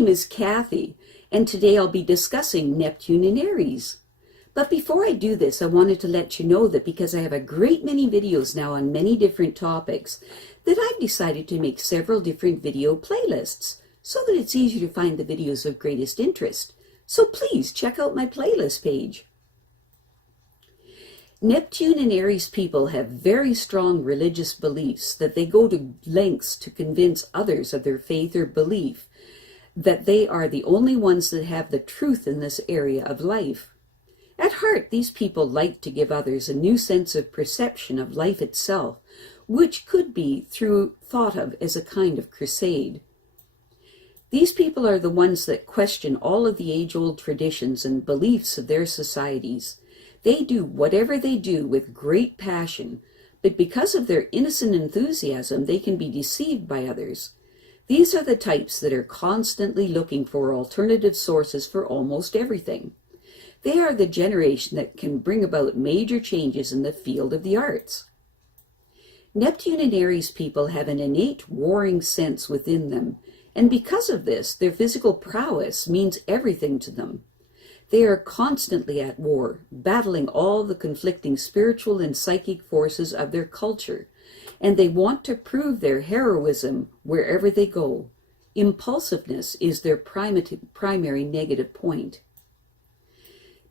name is Kathy, and today I'll be discussing Neptune in Aries. But before I do this, I wanted to let you know that because I have a great many videos now on many different topics, that I've decided to make several different video playlists so that it's easier to find the videos of greatest interest. So please check out my playlist page. Neptune and Aries people have very strong religious beliefs that they go to lengths to convince others of their faith or belief that they are the only ones that have the truth in this area of life. At heart, these people like to give others a new sense of perception of life itself, which could be thought of as a kind of crusade. These people are the ones that question all of the age-old traditions and beliefs of their societies. They do whatever they do with great passion, but because of their innocent enthusiasm, they can be deceived by others. These are the types that are constantly looking for alternative sources for almost everything. They are the generation that can bring about major changes in the field of the arts. Neptune and Aries people have an innate warring sense within them, and because of this, their physical prowess means everything to them. They are constantly at war, battling all the conflicting spiritual and psychic forces of their culture, and they want to prove their heroism wherever they go. Impulsiveness is their primary negative point.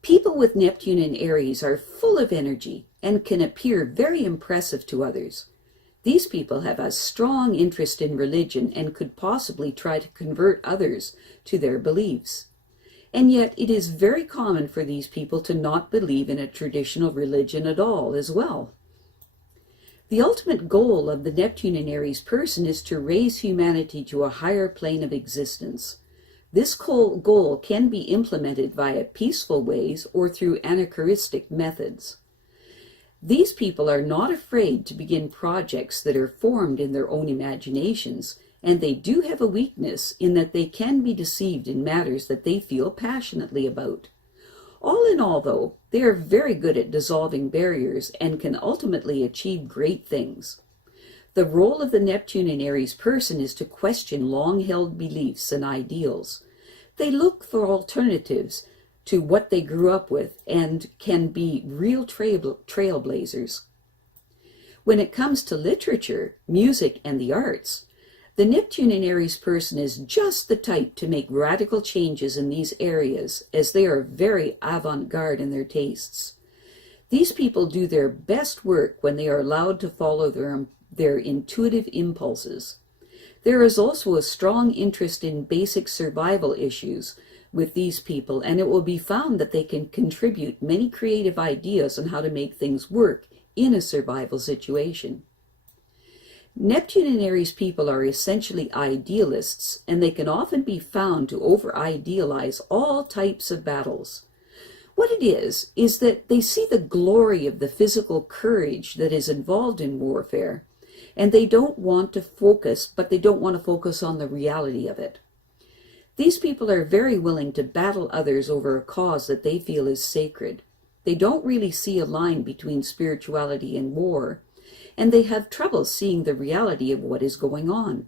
People with Neptune and Aries are full of energy and can appear very impressive to others. These people have a strong interest in religion and could possibly try to convert others to their beliefs. And yet it is very common for these people to not believe in a traditional religion at all as well. The ultimate goal of the Neptune and Aries person is to raise humanity to a higher plane of existence. This goal can be implemented via peaceful ways or through anarchistic methods. These people are not afraid to begin projects that are formed in their own imaginations, and they do have a weakness in that they can be deceived in matters that they feel passionately about. All in all, though, they are very good at dissolving barriers and can ultimately achieve great things. The role of the Neptune and Aries person is to question long-held beliefs and ideals. They look for alternatives to what they grew up with and can be real trailblazers. When it comes to literature, music, and the arts, the Neptune and Aries person is just the type to make radical changes in these areas, as they are very avant-garde in their tastes. These people do their best work when they are allowed to follow their intuitive impulses. There is also a strong interest in basic survival issues with these people, and it will be found that they can contribute many creative ideas on how to make things work in a survival situation. Neptune and Aries people are essentially idealists, and they can often be found to over-idealize all types of battles. What it is that they see the glory of the physical courage that is involved in warfare, and they don't want to focus on the reality of it. These people are very willing to battle others over a cause that they feel is sacred. They don't really see a line between spirituality and war, and they have trouble seeing the reality of what is going on.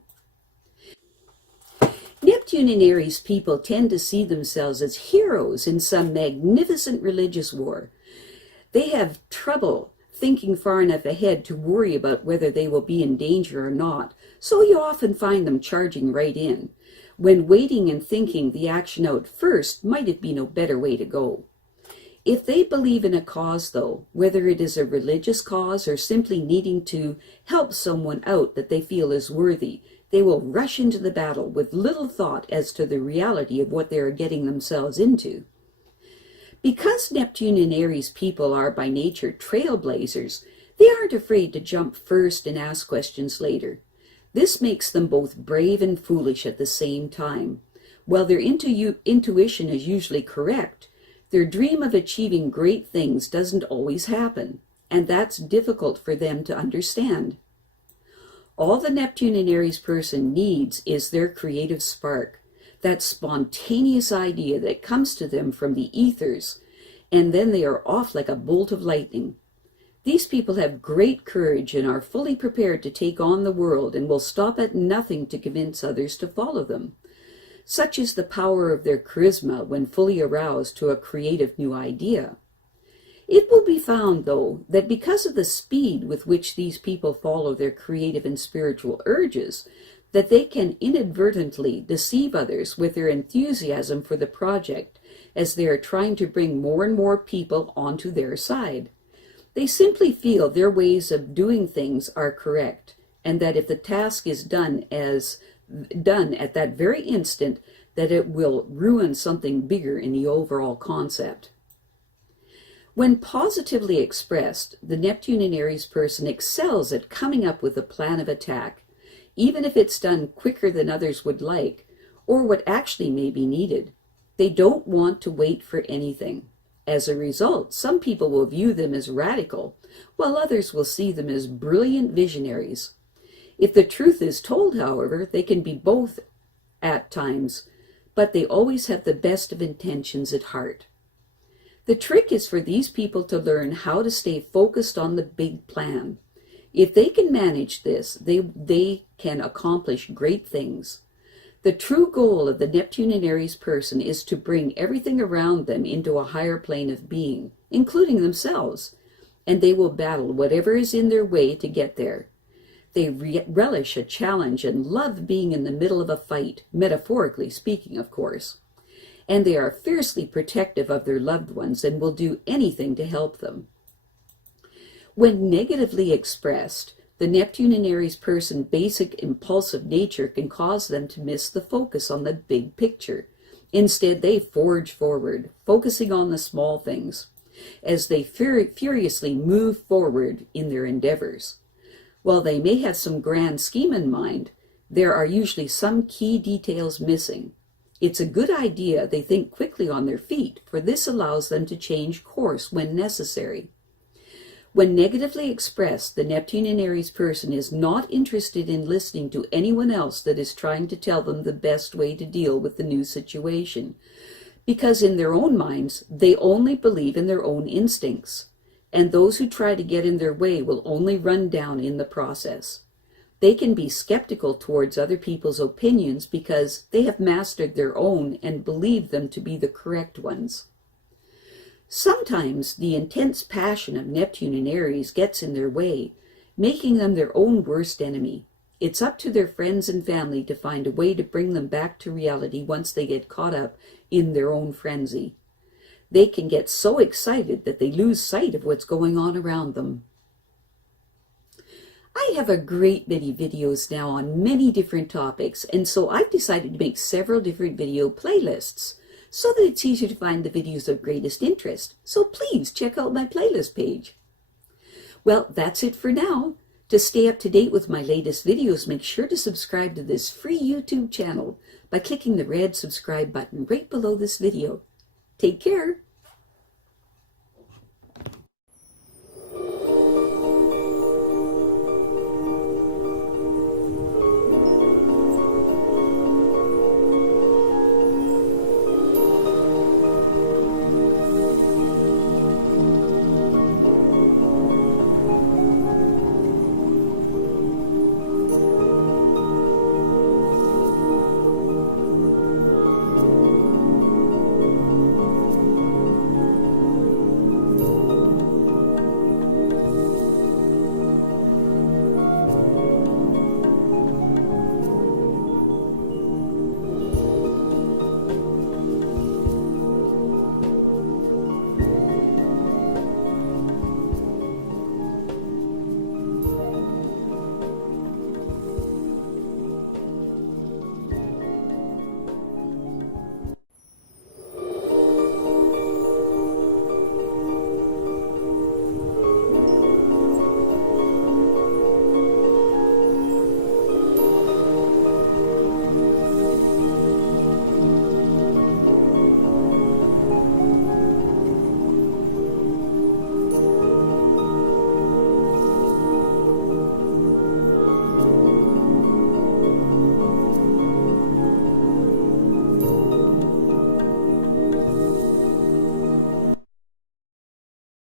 Neptune and Aries people tend to see themselves as heroes in some magnificent religious war. They have trouble thinking far enough ahead to worry about whether they will be in danger or not, so you often find them charging right in, when waiting and thinking the action out first might have been a better way to go. If they believe in a cause, though, whether it is a religious cause or simply needing to help someone out that they feel is worthy, they will rush into the battle with little thought as to the reality of what they are getting themselves into. Because Neptune and Aries people are by nature trailblazers, they aren't afraid to jump first and ask questions later. This makes them both brave and foolish at the same time. While their intuition is usually correct, their dream of achieving great things doesn't always happen, and that's difficult for them to understand. All the Neptune and Aries person needs is their creative spark, that spontaneous idea that comes to them from the ethers, and then they are off like a bolt of lightning. These people have great courage and are fully prepared to take on the world and will stop at nothing to convince others to follow them. Such is the power of their charisma when fully aroused to a creative new idea. It will be found, though, that because of the speed with which these people follow their creative and spiritual urges, that they can inadvertently deceive others with their enthusiasm for the project as they are trying to bring more and more people onto their side. They simply feel their ways of doing things are correct, and that if the task is done at that very instant, that it will ruin something bigger in the overall concept. When positively expressed, the Neptune in Aries person excels at coming up with a plan of attack, even if it's done quicker than others would like, or what actually may be needed. They don't want to wait for anything. As a result, some people will view them as radical, while others will see them as brilliant visionaries. If the truth is told, however, they can be both at times, but they always have the best of intentions at heart. The trick is for these people to learn how to stay focused on the big plan. If they can manage this, they can accomplish great things. The true goal of the Neptune in Aries person is to bring everything around them into a higher plane of being, including themselves, and they will battle whatever is in their way to get there. They relish a challenge and love being in the middle of a fight, metaphorically speaking, of course. And they are fiercely protective of their loved ones and will do anything to help them. When negatively expressed, the Neptune in Aries person basic impulsive nature can cause them to miss the focus on the big picture. Instead, they forge forward, focusing on the small things, as they furiously move forward in their endeavors. While they may have some grand scheme in mind, there are usually some key details missing. It's a good idea they think quickly on their feet, for this allows them to change course when necessary. When negatively expressed, the Neptune in Aries person is not interested in listening to anyone else that is trying to tell them the best way to deal with the new situation, because in their own minds, they only believe in their own instincts, and those who try to get in their way will only run down in the process. They can be skeptical towards other people's opinions because they have mastered their own and believe them to be the correct ones. Sometimes the intense passion of Neptune in Aries gets in their way, making them their own worst enemy. It's up to their friends and family to find a way to bring them back to reality once they get caught up in their own frenzy. They can get so excited that they lose sight of what's going on around them. I have a great many videos now on many different topics, and so I've decided to make several different video playlists so that it's easier to find the videos of greatest interest. So please check out my playlist page. Well, that's it for now. To stay up to date with my latest videos, make sure to subscribe to this free YouTube channel by clicking the red subscribe button right below this video. Take care.